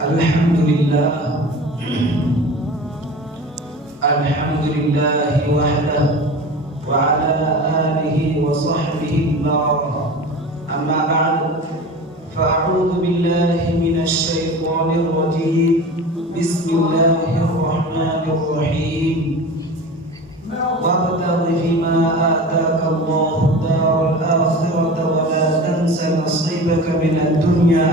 الحمد لله وحده وعلى آله وصحبه البررة. أما بعد فأعوذ بالله من الشيطان الرجيم. بسم الله الرحمن الرحيم. وابتغ فيما آتاك الله الدار الآخرة ولا تنس نصيبك من الدنيا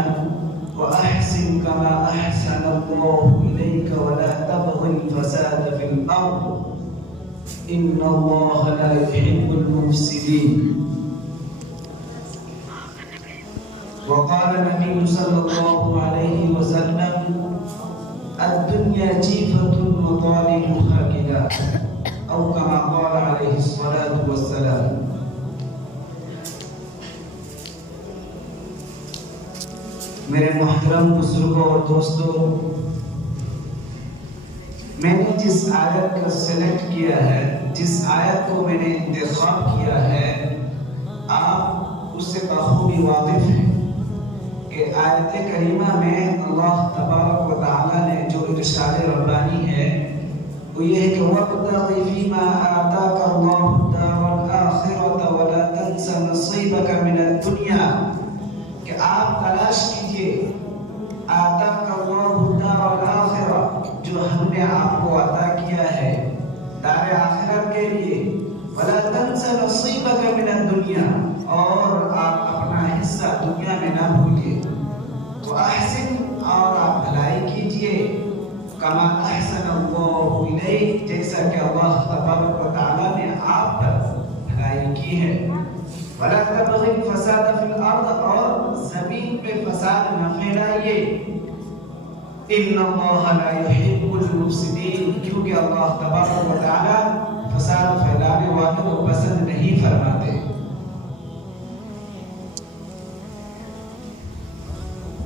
وأحسن كما أحسن الله إليك ولا تبغ الفساد في الأرض إن الله لا يحب المفسدين. وقال النبي صلى الله عليه وسلم الدنيا جيفة وطالبها كلاب أو كما قال عليه الصلاة والسلام. میرے محترم بزرگوں اور دوستوں، میں نے جس آیت کا سلیکٹ کیا ہے، جس آیت کو میں نے انتخاب کیا ہے، آپ اس سے بخوبی واقف ہیں کہ آیت کریمہ میں اللہ تبارک و تعالی نے جو ارشاد ربانی ہے وہ یہ ہے کہ وَابْتَغِ فِيمَا آتَاكَ اللَّهُ الدَّارَ الْآخِرَةَ وَلَا تَنْسَ نَصِيبَكَ مِنَ الدُّنْيَا، کہ آپ تلاش کیجئے آتاک اللہ الدار الآخرہ، جو ہم نے آپ کو عطا کیا ہے دار آخرت کے لیے، وَلَا تَنْسَ نَصِيبَكَ مِنَ الدُّنْيَا، اور آپ اپنا حصہ دنیا میں نہ بھولیے، وَأَحْسِنْ، اور آپ بھلائی کیجئے، کما احسن اللہ الیک، جیسا کہ اللہ تبارک و تعالی نے آپ پر بھلائی کی ہے، وَلَا تَبْغِ الْفَسَادَ فِي الْأَرْضِ، اور زمین پہ فساد نہ پھیلائیے، إِنَّ اللَّهَ لَا يُحِبُّ الْمُفْسِدِينَ، کیونکہ اللہ تبارک و تعالی فساد پھیلانے والوں کو پسند نہیں فرماتے۔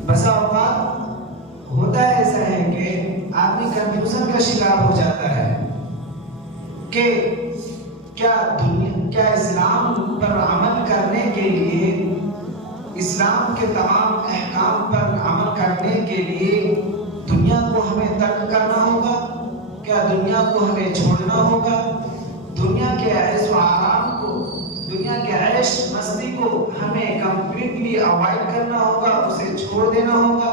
بسا اوقات ہوتا ایسا ہے کہ آدمی کنفیوژن کا شکار ہو جاتا ہے کہ کیا اسلام پر عمل کرنے کے لیے، اسلام کے تمام احکام پر عمل کرنے کے لیے دنیا کو ہمیں ترک کرنا ہوگا؟ کیا دنیا کو ہمیں چھوڑنا ہوگا؟ دنیا کے عیش و آرام کو، دنیا کے عیش مستی کو ہمیں کمپلیٹلی اوائڈ کرنا ہوگا، اسے چھوڑ دینا ہوگا؟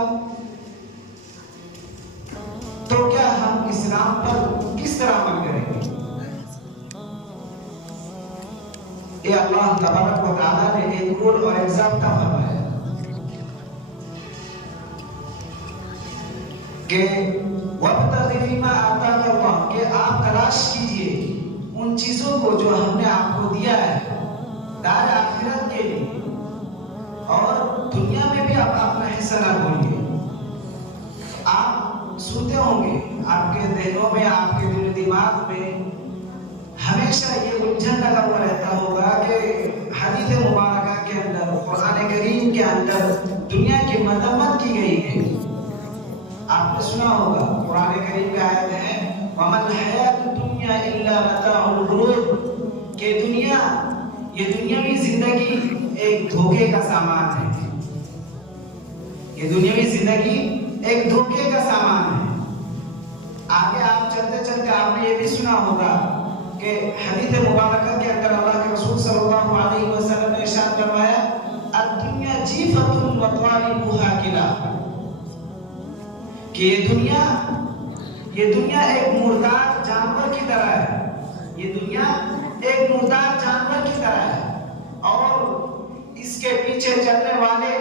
تو کیا ہم اسلام پر کس طرح عمل کریں گے؟ یہ اللہ تبارک و تعالی نے ایک رول اور ایک ضابطہ فرمایا کہ وَابْتَغِ فِيمَا آتَاكَ اللَّهُ، کہ آپ تلاش کیجئے ان چیزوں کو جو ہم نے آپ کو دیا ہے دار آخرت کے لیے، اور دنیا میں بھی آپ اپنا حصہ نہ بھولیے۔ آپ سوتے ہوں گے، آپ کے ذہنوں میں، آپ کے دل و دماغ میں ہمیشہ یہ الجھن لگا ہوا رہتا ہوگا کہ حدیث مبارکہ کے اندر، قرآن کریم کے اندر دنیا کی مذمت کی گئی ہے۔ آپ نے سنا ہوگا قرآن کریم کا آیت ہے وَمَا الْحَيَاةُ الدُّنْيَا إِلَّا مَتَاعُ الْغُرُورِ، کہ دنیا، یہ دنیاوی زندگی ایک دھوکے کا سامان ہے، یہ دنیاوی زندگی ایک دھوکے کا سامان ہے۔ آگے آپ چلتے چلتے آپ نے یہ بھی سنا ہوگا کہ حدیث مبارکہ کے اندر اللہ کے رسول صلی اللہ علیہ وسلم نے ارشاد فرمایا الدنیا جیفۃ وطالبها کلاب، کہ یہ دنیا ایک مردار جانور کی طرح ہے، یہ دنیا ایک مردار جانور کی طرح ہے، اور اس کے پیچھے چلنے والے،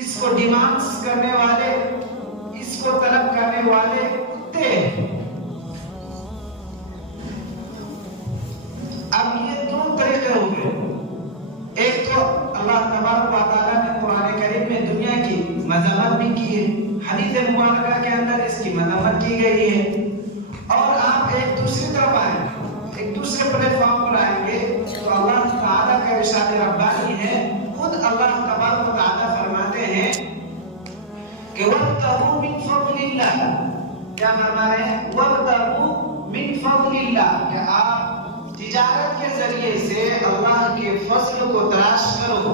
اس کو ڈیمانڈز کرنے والے، اس کو طلب کرنے والے کتے ہیں۔ اب یہ دو طریقے ہوں گے، ایک تو اللہ تبارک و تعالیٰ نے قرآن کریم میں دنیا کی مذمت بھی کی ہے، حدیث مبارکہ کے اندر اس کی مذمت کی گئی ہے، اور آپ ایک دوسری طرف آئیں گے، ایک دوسرے پلیٹ فارم پر آئیں گے تو اللہ تعالیٰ کا ارشاد ربانی ہے، خود اللہ تبارک و تعالیٰ فرماتے ہیں کہ وَابْتَغُوا مِن فَضْلِ اللَّهِ، کیا فرما رہے ہیں؟ وَابْتَغُوا مِن فَضْلِ اللَّهِ، کہ آپ تجارت کے ذریعے سے اللہ کے فضل کو تلاش کرو۔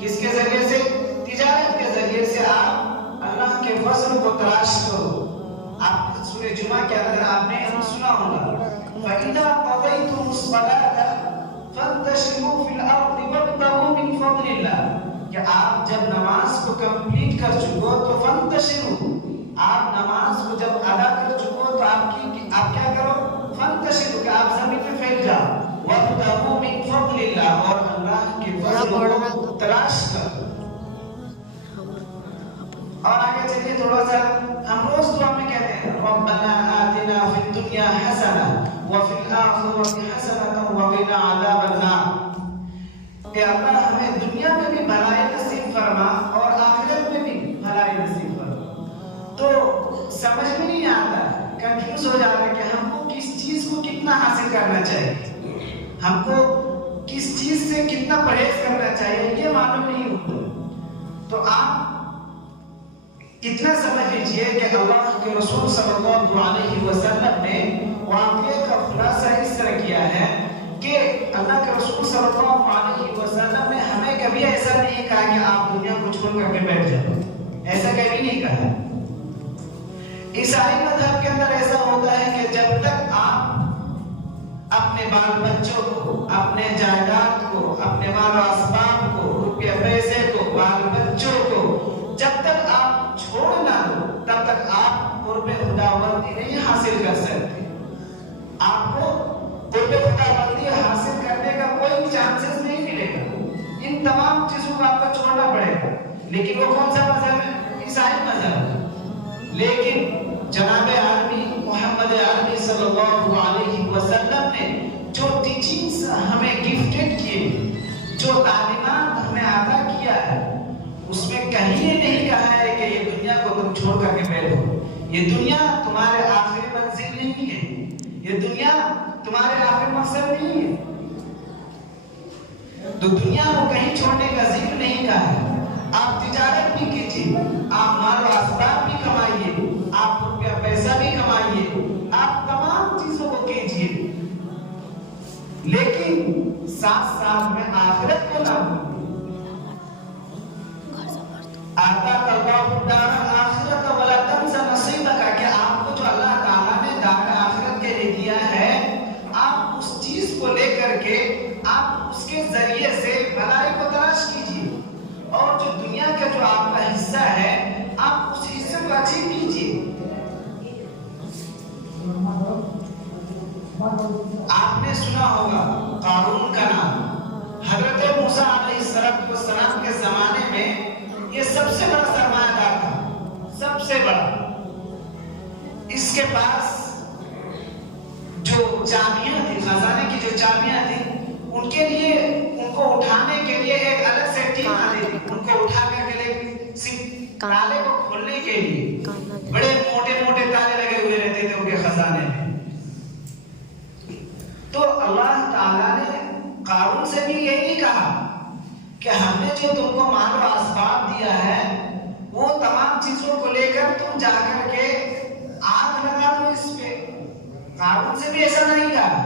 کس کے ذریعے سے؟ تجارت کے ذریعے سے آپ اللہ کے فضل کو تلاش کرو. آپ سورہ جمعہ کے اندر آپ نے سنا ہوگا فَإِذَا قَضَيْتُمُ الصَّلَاةَ فَانتَشِرُوا فِي الْأَرْضِ وَابْتَغُوا مِن فَضْلِ اللَّهِ کہ آپ جب نماز کو کمپلیٹ کر چکو تو فَانتَشِرُوا آپ نماز کو جب ادا کر چکو تو آپ کیا کرو فَانتَشِرُوا کہ آپ زمین میں پھیل جاؤ وَابْتَغُوا مِن فَضْلِ اللَّهِ اور اللہ کے فضل کو تلاش کرو. اور آگے چلیے تھوڑا سا ہم روز دعا میں کہتے ہیں ربنا آتنا فی الدنیا حسنہ وفی الآخرۃ حسنۃ وقنا عذاب النار کہ اللہ ہمیں دنیا میں بھی بھلائی نصیب فرما اور آخرت میں بھی بھلائی نصیب فرما. تو سمجھ میں نہیں آتا کنفیوز ہو جاتا ہے کہ ہم کو کس چیز کو کتنا حاصل کرنا چاہیے, ہم کو کس چیز سے کتنا پرہیز کرنا چاہیے یہ معلوم نہیں ہوتا. تو آپ اتنا سمجھ لیجئے کہ اللہ کے رسول صلی اللہ علیہ وسلم نے واقعے کا خلاصہ اس طرح کیا ہے کہ اللہ کے رسول صلی اللہ علیہ وسلم نے ہمیں کبھی ایسا نہیں کہا کہ آپ دنیا کو چھوڑ کر کے بیٹھ جاؤ, ایسا کبھی نہیں کہا. عیسائی مذہب کے اندر ایسا ہوتا ہے کہ جب تک آپ اپنے بال بچوں کو, اپنے جائیداد کو, اپنے مال و اسباب کو, روپیہ پیسے کو, بال بچوں کو جب تک آپ چھوڑ نہ دو تب تک آپ قرب خداوندی نہیں حاصل کر سکتے. آپ کو قرب خداوندی حاصل کرنے کا کوئی چانسز نہیں ملے گا. ان تمام چیزوں کو آپ کو چھوڑنا پڑے گا. لیکن وہ کون سا مذہب ہے؟ عیسائی مذہب. لیکن جناب عالمی محمد عربی صلی اللہ علیہ وسلم نے جو ٹیچنگز ہمیں گفٹڈ کیے, جو تعلیمات ہمیں عطا کیا ہے, اس میں کہیں یہ نہیں کہا ہے کہ یہ دنیا کو تم چھوڑ کر کے بیٹھو. یہ دنیا تمہارے آخری منزل نہیں ہے, یہ دنیا تمہارے آخری مقصد نہیں ہے. تو دنیا کو کہیں چھوڑنے کا ذکر نہیں کہا ہے. آپ تجارت بھی کیجیے, آپ مال و اسباب بھی کمائیے, آپ روپیہ پیسہ بھی کمائیے, آپ تمام چیزوں کو کیجیے, لیکن ساتھ ساتھ میں آخرت کو نہ بھولیں. آتاک اللہ الدار الآخرۃ ولا تنس نصیبک کہ آپ کو جو اللہ تعالیٰ نے دار آخرت کے لیے دیا ہے آپ اس چیز کو لے کر کے آپ اس کے ذریعے سے بھلائی کو تلاش کیجیے, اور جو دنیا کا جو آپ کا حصہ ہے آپ اس حصے کو اچیو کیجیے. آپ نے سنا ہوگا قارون کا نام. حضرت موسیٰ علیہ السلام کے زمانے میں یہ سب سے بڑا سرمایہ دار تھا, سب سے بڑا. اس کے پاس جو چابیاں تھیں, خزانے کی جو چابیاں تھیں, ان کے لیے ان کو اٹھانے کے لیے ایک الگ سے ٹیم آتی تھی. ان کو اٹھا کر کے تالے کو کھولنے کے لیے بڑے موٹے موٹے تالے لگے ہوئے رہتے تھے ان کے خزانے میں. تو اللہ تعالیٰ نے قارون سے بھی یہی کہا کہ ہم نے جو تم کو مال و اسباب دیا ہے وہ تمام چیزوں کو لے کر تم جا کر کے آگ لگا دو اس پہ. قارون سے بھی ایسا نہیں کہا,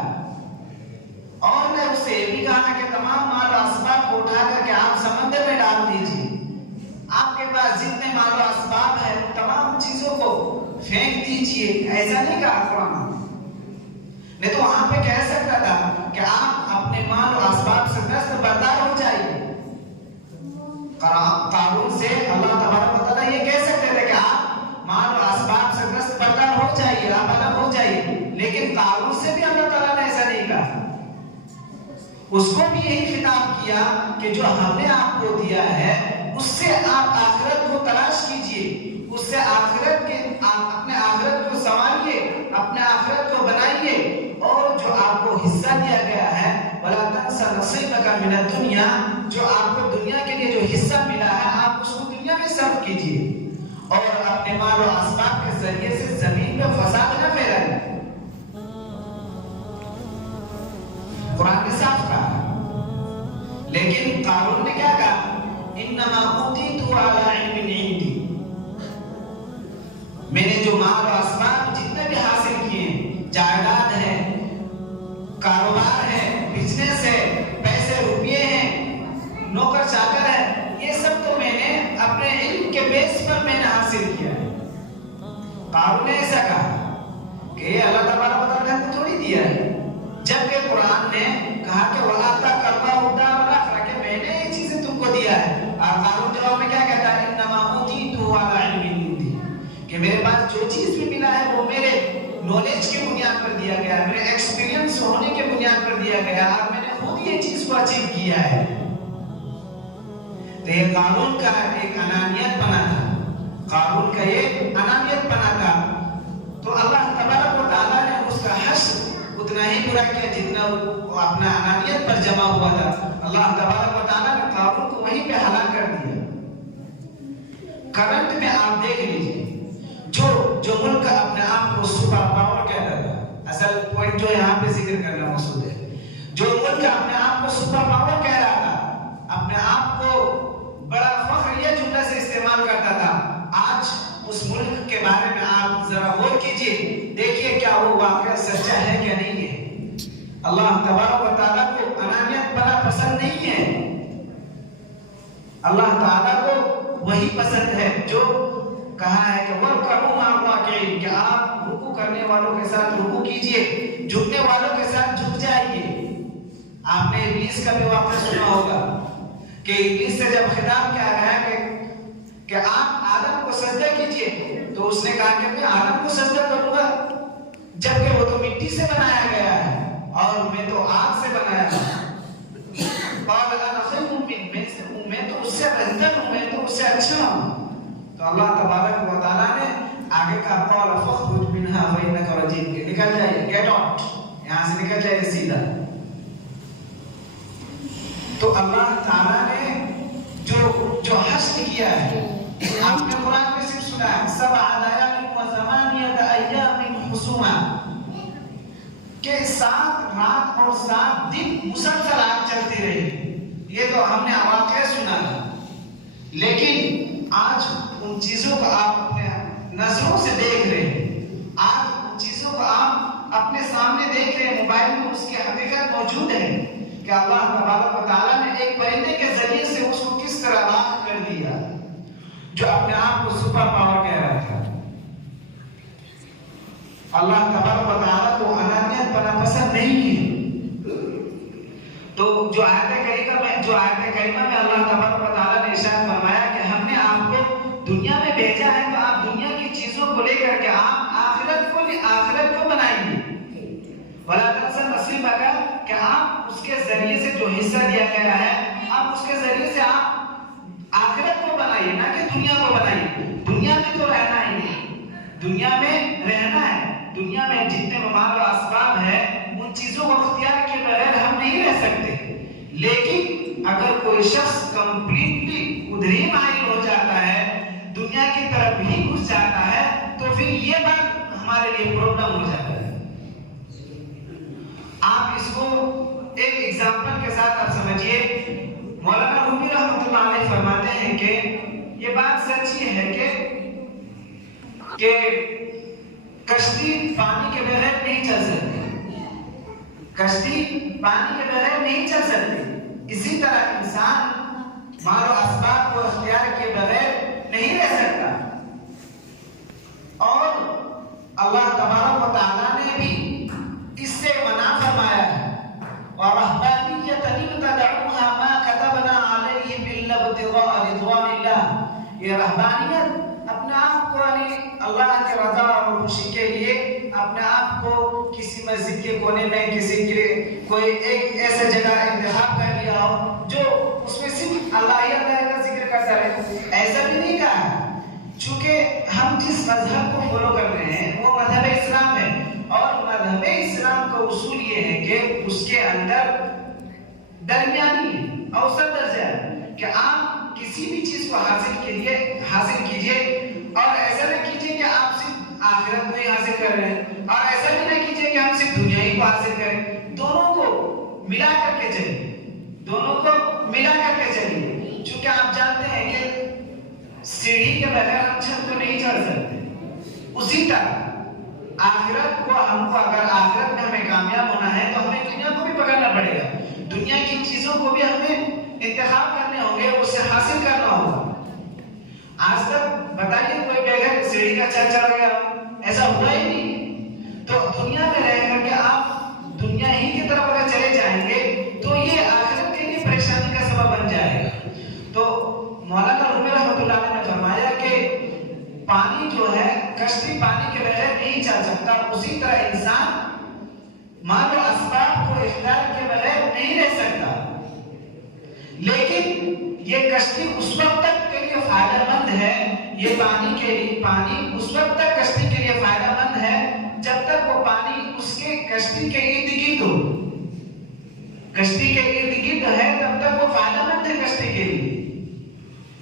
اور نے اس سے یہ بھی کہا کہ تمام مال و اسباب کو اٹھا کر کے آپ سمندر میں ڈال دیجیے. آپ کے پاس جتنے مال و اسباب ہیں تمام چیزوں کو پھینک دیجیے, ایسا نہیں کہا قرآن. نہیں تو وہاں پہ کہہ سکتا تھا کہ آپ اپنے مال و اسباب سے دست بردار ہو جائیے. قارون سے اللہ تبارک و تعالیٰ یہ کہہ سکتے تھے کہ آپ مال و اسباب سے دست بردار ہو جائیے, آپ الگ ہو جائیے. لیکن قارون سے بھی اللہ تعالیٰ نے ایسا نہیں کہا. اس کو بھی یہی خطاب کیا کہ جو ہم نے آپ کو دیا ہے اس سے آپ آخرت کو تلاش کیجئے, اس سے آخرت کے اپنے آخرت کو سنواریے, اپنے آخرت کو بنائیے, اور جو آپ کو حصہ دیا گیا ہے وَلَا تَنْسَ نَصِيبَكَ مِنَ الدُّنْيَا جو آپ کو دنیا کے لیے جو حصہ ملا ہے آپ اس کو دنیا میں صرف کیجئے, اور اپنے مال و اسباب کے ذریعے سے زمین میں فساد نہ پھیلائیں. قرآن نے صاف کہا. لیکن قارون نے کیا کہا؟ انما اوتیت علی علم عندی, میں نے جو مال و اسباب جتنے بھی حاصل کیے, جائیداد ہے, کاروبار ہے, بزنس ہے, پیسے روپیے ہیں, نوکر چاکر ہے, یہ سب تو میں نے اپنے علم کے بیس پر میں نے حاصل کیا ہے. قارون نے ایسا کہا کہ یہ اللہ تبارک و تعالیٰ نے تھوڑی دیا ہے، جبکہ قرآن نے کہا کہ وَآتَاكَ اللَّهُ الدَّارَ الْآخِرَةَ کہ میں نے یہ چیزیں تم کو دیا ہے، اور قارون جواب میں کیا کہتا ہے إِنَّمَا أُوتِيتُهُ عَلَىٰ عِلْمٍ عِندِي کہ میرے پاس جو چیز بھی ملا ہے وہ میرے نالج کی بنیاد پر دیا گیا ہے، میرے ایکسپیرینس ہونے کے بنیاد پر دیا گیا ہے، اور میں نے خود یہ چیز کو اچیو کیا ہے۔ تو یہ قارون کا ایک انانیت بنا تھا، قارون کا یہ انانیت بنا تھا، تو اللہ تبارک و تعالیٰ نے اس کا حشر اتنا ہی برا کیا جتنا وہ اپنا انانیت پر جمع ہوا تھا۔ اللہ تبارک و تعالیٰ نے قارون کو وہیں پہ ہلاک کر دیا۔ کرنٹ میں آپ دیکھ لیجیے، جو ملک اپنے آپ کو سپر پاور کہتا تھا، اصل پوائنٹ جو یہاں پہ ذکر کرنا مقصود ہے، جو ملک اپنے آپ کو سپر پاور کہہ رہا تھا، اپنے آپ کو بڑا فخر یہ جملہ سے استعمال کرتا تھا، آج اس ملک کے بارے میں آپ ذرا غور کیجئے، دیکھیے کیا وہ واقعہ سچا ہے کیا نہیں ہے۔ اللہ تبارک و تعالیٰ کو انانیت بڑا پسند نہیں ہے، اللہ تعالیٰ کو وہی پسند ہے جو کہا ہے کہ وَرْكَعُوا مَعَ الرَّاكِعِينَ کہ آپ رکوع کرنے والوں کے ساتھ رکوع کیجئے، جھکنے والوں کے ساتھ جھک جائیے۔ آپ نے ابلیس کا بھی واقعہ سنا ہوگا کہ ابلیس سے جب خطاب کیا گیا کہ آپ آدم کو سجدہ کیجئے، تو اس نے کہا کہ میں آدم کو سجدہ کروں گا جبکہ وہ تو مٹی سے بنایا گیا ہے اور میں تو آگ سے بنایا گیا۔ قال انا خیر منہ میں تو اس سے بہتر ہوں، میں تو اس سے اچھا ہوں۔ تو اللہ تبارک و تعالیٰ نے آگے کا قال فاخرج منها فإنك رجيم کہ نکل جائیے، گیٹ آؤٹ، یہاں سے نکل جائیے سیدھا۔ تو اللہ تعالیٰ نے جو حشر کیا ہے، آپ نے قرآن میں صرف سنا ہے 7 لیال و 8 ایام حسوما کہ 7 رات اور 7 دن مسلسل آگ چلتی رہی، یہ تو ہم نے واقعہ سنا ہے، لیکن آج ان چیزوں کو آپ اپنے نظروں سے دیکھ رہے ہیں، آج ان چیزوں کو آپ اپنے سامنے دیکھ رہے ہیں، موبائل میں اس کی حقیقت موجود ہے کہ اللہ تبارک و تعالیٰ نے ایک پرندے کے ذریعے سے اس کو کس طرح راکھ کر دیا، جو اپنے آپ کو سپر پاور کہہ رہا تھا۔ اللہ تبارک و تعالیٰ کو انانیت بنا پسند نہیں ہے۔ تو جو آیت کریمہ میں اللہ تبارک و تعالیٰ نے ارشاد فرمایا کہ ہم نے آپ کو دنیا میں بھیجا ہے تو آپ دنیا کی چیزوں کو لے کر کے آپ آخرت کو بنائیے، وَلَا تَنْسَ نَصِيبَكَ کہ آپ اس کے ذریعے سے جو حصہ دیا گیا ہے، آپ اس کے ذریعے سے آپ آخرت کو بنائیے، نہ کہ دنیا کو بنائیے۔ دنیا میں تو رہنا ہی نہیں، دنیا میں رہنا ہے، دنیا میں جتنے مال و اسباب ہیں ان چیزوں کو اختیار کے بغیر ہم نہیں رہ سکتے، لیکن اگر کوئی شخص کمپلیٹلی ادھر ہی مائل ہو جاتا ہے، دنیا کی طرف ہی گھس جاتا ہے، تو پھر یہ بات ہمارے لیے پرابلم ہو جاتا ہے۔ آپ اس کو ایک ایگزامپل کے ساتھ آپ سمجھیے، مولانا رومی رحمۃ اللہ علیہ فرماتے ہیں کہ یہ بات سچی ہے کہ کشتی پانی کے بغیر نہیں چل سکتی، کشتی پانی کے بغیر نہیں چل سکتی، اسی طرح انسان مال و اسباب کو اختیار کے بغیر نہیں رہ سکتا۔ اور اللہ تبارک و تعالیٰ نے بھی اس سے منع فرمایا ہے، وَرَهْبَانِيَّةً ابْتَدَعُوهَا مَا كَتَبْنَا عَلَيْهِمْ إِلَّا ابْتِغَاءَ رِضْوَانِ اللَّهِ یہ رہبانیت اپنے آپ کو اللہ کے رضا اور خوشی کے لیے اپنے آپ کو کسی مسجد کے کونے میں کوئی ایک ایسا جگہ انتخاب کر لیا ہو جو اس میں صرف اللہ کا ذکر کرتا رہے، ایسا بھی نہیں کہا، چونکہ ہم جس مذہب کو فالو کر رہے ہیں وہ مذہب اسلام ہے، اور مذہب اسلام کا اصول یہ ہے کہ اس کے اندر درمیانی اوسط درجہ ہے کہ آپ کسی بھی چیز کو حاصل کیجئے، اور ایسا نہ کیجئے کہ آپ صرف آخرت کو ہی حاصل کر رہے ہیں، اور ایسا بھی نہ کیجئے کہ ہم صرف دنیا ہی کو حاصل کریں، دونوں کو ملا کر کے چلیے، دونوں کو ملا کر کے چلیے، چونکہ آپ جانتے ہیں کہ سیڑھی کے بغیر ہم چھت کو نہیں چڑھ سکتے، اسی طرح آخرت کو اگر آخرت میں ہمیں کامیاب ہونا ہے تو ہمیں دنیا کو بھی پکڑنا پڑے گا، دنیا کی چیزوں کو بھی ہمیں انتخاب کرنے ہوں گے، اسے حاصل کرنا ہوگا۔ آج تک بتائیے کوئی بغیر سیڑھی کا چڑھ گیا، ایسا ہوا ہی نہیں. تو دنیا میں رہ کر کے آپ دنیا ہی کی طرف اگر چلے جائیں گے تو یہ آخرت کے لیے پریشانی کا سبب بن جائے گا. تو مولانا رومی رحمۃ اللہ علیہ نے فرمایا کہ پانی جو ہے کشتی پانی کے بغیر نہیں چل سکتا، اسی طرح انسان مال و اسباب کو اختیار کے بغیر نہیں رہ سکتا. لیکن یہ کشتی اس وقت تک کے لیے فائدہ مند ہے، یہ پانی اس وقت تک کشتی کے لیے فائدہ مند ہے جب تک وہ پانی اس کے کشتی کے ارد گرد ہو. کشتی کے ارد گرد ہے تب تک وہ فائدہ مند ہے کشتی کے لیے.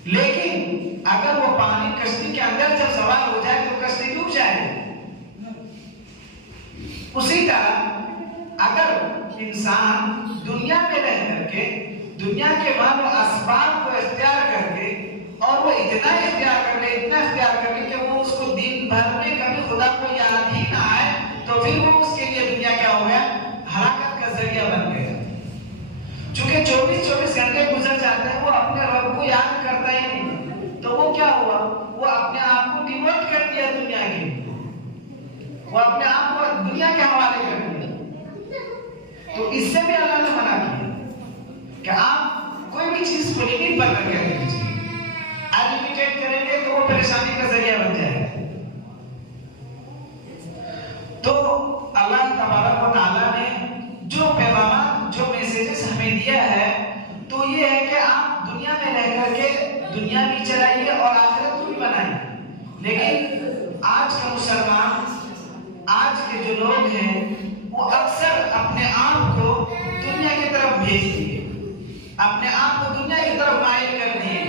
لیکن اگر وہ پانی کشتی کے اندر جب سوار ہو جائے تو کشتی ڈوب جائے. اسی طرح اگر انسان دنیا میں رہ کر کے دنیا کے مال و اسباب کو اختیار کر کے اور وہ اتنا اختیار کر لے کہ وہ اس کو دن بھر میں کبھی خدا کو یاد ہی نہ آئے تو پھر وہ اس کے لیے دنیا کیا ہو گیا؟ ہلاکت کا ذریعہ بن گیا. چونکہ 24 گھنٹے گزر جاتے ہیں وہ اپنے رب کو یاد کرتا ہی نہیں، تو وہ کیا ہوا؟ وہ اپنے آپ کو ڈیوٹ کر دیا دنیا کی، وہ اپنے آپ کو دنیا کے حوالے کر دیا. تو اس سے بھی اللہ نے منع کیا کہ آپ کوئی بھی چیز کو لمٹ پر رکھ کے دیجیے. انلمیٹڈ کریں گے تو وہ پریشانی کا ذریعہ بن جائے گا. تو اللہ تبارک و تعالیٰ نے جو پیغامات جو میسیجز ہمیں دیا ہے تو یہ ہے کہ آپ دنیا میں رہ کر کے دنیا بھی چلائیے اور آخرت کو بھی بنائیے. لیکن آج کا مسلمان، آج کے جو لوگ ہیں وہ اکثر اپنے آپ کو دنیا کی طرف بھیج دیے، اپنے آپ کو دنیا کی طرف مائل کر دیے.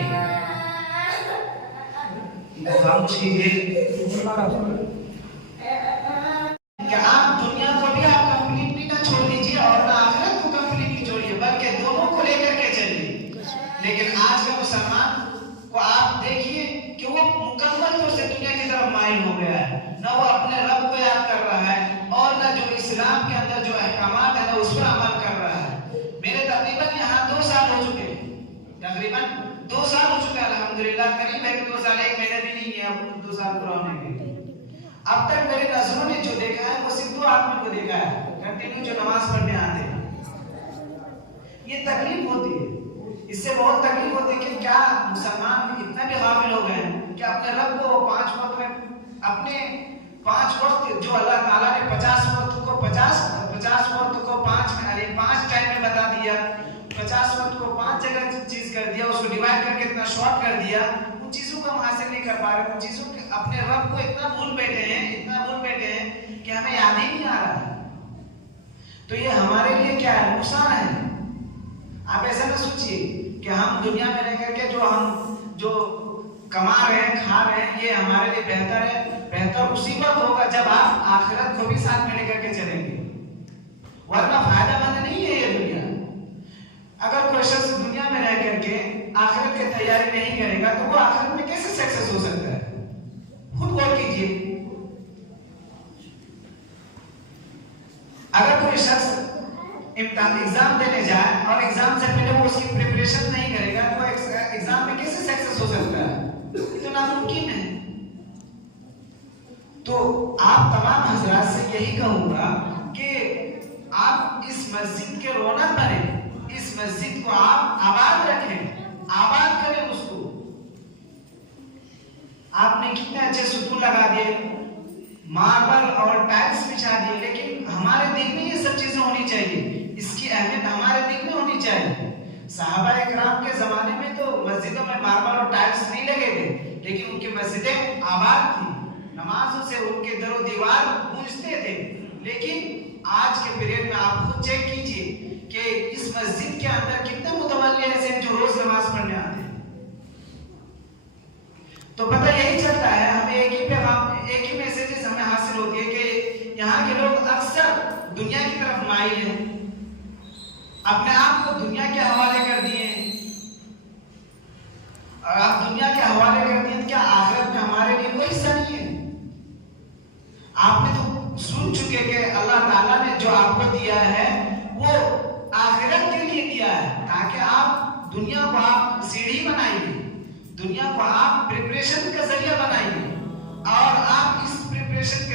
کہ آپ دنیا کو بھی آپ کمپلیٹلی نہ چھوڑ دیجیے اور نہ آخرت کو کمپلیٹلی چھوڑیے، بلکہ دونوں کو لے کر کے چلیے. لیکن آج کا مسلمان کو آپ دیکھیے کہ وہ مکمل طور سے دنیا کی طرف مائل ہو گیا ہے، نہ وہ اپنے رب کو یاد کر رہا ہے اور نہ جو اسلام کے اندر جو احکامات ہیں نہ اس پر عمل کر رہا ہے. میرے تقریباً یہاں 2 سال ہو چکے ہیں، تقریباً 2 سال ہو چکے ہیں الحمدللہ. قریب ہے کہ 2 سال 1 مہینہ بھی نہیں ہے اب 2 سال پورا ہونے کے. اب تک میرے نظروں نے جو دیکھا ہے وہ صرف 2 آدمی کو دیکھا ہے کنٹینیو جو نماز پڑھنے آتے ہیں. یہ تکلیف ہوتی ہے، اس سے بہت تکلیف ہوتی ہے کہ کیا مسلمان اتنا بھی غافل ہو گئے ہیں کہ اپنے رب کو 5 وقت میں اپنے 5 وقت جو اللہ تعالیٰ نے 50 وقت کو 5 ٹائم میں بتا دیا، 50 وقت کو 5 جگہ چیز کر دیا، اس کو ڈیوائڈ کر کے اتنا شارٹ کر دیا. ان چیزوں کو ہم حاصل نہیں کر پا رہے، ان چیزوں کے اپنے رب کو اتنا بھول بیٹھے ہیں کہ ہمیں یاد ہی نہیں آ رہا. تو یہ ہمارے لیے کیا ہے؟ نقصان ہے. آپ ایسا نہ سوچئے کہ ہم دنیا میں رہ کر کے جو کما رہے ہیں کھا رہے ہیں یہ ہمارے لیے بہتر ہے. بہتر اسی وقت ہوگا جب آپ آخرت کو بھی ساتھ میں لے کر کے چلیں گے، ورنہ فائدہ مند نہیں ہے یہ دنیا. اگر کوئی شخص دنیا میں رہ کر کے آخرت کی تیاری نہیں کرے گا تو وہ آخرت میں کیسے سکسیس ہو سکتا ہے؟ خود غور کیجئے. اگر کوئی شخص ایگزام دینے جائے اور ایگزام سے پہلے وہ اس کی پریپریشن نہیں کرے گا تو ایگزام میں کیسے سکسیس ہو سکتا ہے؟ یہ تو ناممکن ہے. تو آپ تمام حضرات سے یہی کہوں گا کہ آپ اس مسجد کے رونق بنیں، اس مسجد کو آپ آباد رکھیں، آباد کریں. اس کو آپ نے کتنے اچھے ستون لگا دیے، ماربل اور ٹائلز بچھا دیے، لیکن ہمارے دل میں یہ سب چیزیں ہونی چاہیے، اس کی اہمیت ہمارے دل میں ہونی چاہیے. صحابہ اکرام کے زمانے میں تو مسجدوں میں ماربل اور ٹائلز نہیں لگے تھے، لیکن ان کی مسجدیں آباد تھیں، نمازوں سے ان کے در و دیوار گونجتے تھے. لیکن آج کے پیریڈ میں آپ خود چیک کیجئے کہ اس مسجد کے اندر کتنے متولی ایسے ہیں جو روز نماز پڑھنے آتے ہیں. تو پتہ یہی چلتا ہے، ہمیں ایک ہی پیغام، ایک ہی میسیجز ہمیں حاصل ہوتی ہے کہ یہاں کے لوگ اکثر دنیا کی طرف مائل ہیں، اپنے آپ کو دنیا کے حوالے کر دیے ہیں. اور آپ دنیا کے حوالے کر دیے، کیا آخرت میں ہمارے لیے کوئی حصہ نہیں ہے؟ آپ نے تو سن چکے کہ اللہ تعالیٰ نے جو آپ کو دیا ہے وہ آخرت کے لیے دیا ہے، تاکہ آپ دنیا کو آپ سیڑھی بنائیے، دنیا کو آپ پریپریشن کا ذریعہ بنائیے، اور آپ اس پریپریشن کے